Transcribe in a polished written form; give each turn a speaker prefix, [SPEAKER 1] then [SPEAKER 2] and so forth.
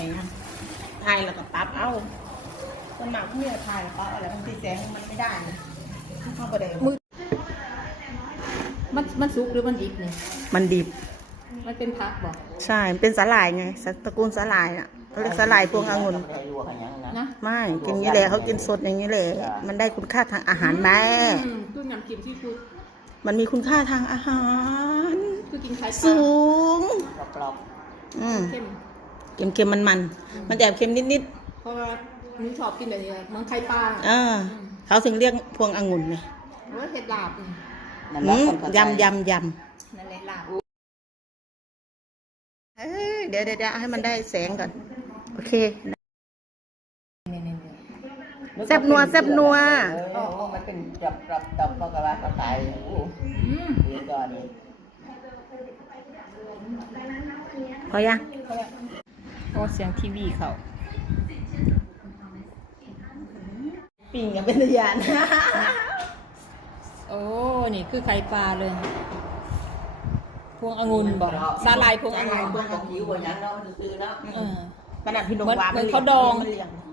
[SPEAKER 1] นะถ่ายแล้วก็ปรับเอาสมัครเพื่อถ่ายปรับอะไรบางทีแสงมันไม่ได้เข้าไปได้
[SPEAKER 2] มันสุกหรือมันดิบเนี่ย
[SPEAKER 1] มันดิบ
[SPEAKER 2] มันเป็นพักบ่
[SPEAKER 1] ใช่เป็นสาหร่ายไงตระกูลสาหร่ายน่ะเขาเรียกสาหร่ายพวงองุ่น
[SPEAKER 2] นะ
[SPEAKER 1] ไม่กินอย่างนี้แหละเขากินสดอย่างนี้แหละมันได้คุณค่าทางอาหารแม่
[SPEAKER 2] คือน้ำจิ้มที่คือ
[SPEAKER 1] มันมีคุณค่าทางอาหาร
[SPEAKER 2] คือกินไข่
[SPEAKER 1] สูง
[SPEAKER 2] กรอบ
[SPEAKER 1] เค็มมันมันแอบเค็มนิด
[SPEAKER 2] เพราะว่าหนูชอบกินแบบนี้มันไข่ปลา
[SPEAKER 1] เขาถึงเรียกพวงองุ่นไง
[SPEAKER 2] เห็ดลาบ
[SPEAKER 1] ยำ
[SPEAKER 2] นั่นแหละลาบ
[SPEAKER 1] เดี๋ยวให้มันได้แสงก่อนโอเคแซ่บนัว
[SPEAKER 3] มันเป็นจับปากกาลากระต่ายนี่ก่อน
[SPEAKER 1] พอยัง
[SPEAKER 2] โอ้เสียงทีวีเขา
[SPEAKER 1] ปิ่งกับเป็นยาน
[SPEAKER 2] โอ้นี่คือไข่ปลาเลยพวงองุ่นบอกสาลายพวงองุ่น
[SPEAKER 3] พวงองุ่นหิวกว่านั้นเนาะมันซื้อเนาะ
[SPEAKER 1] ขนาดพี่นงวา
[SPEAKER 2] เหมือนเขาดอง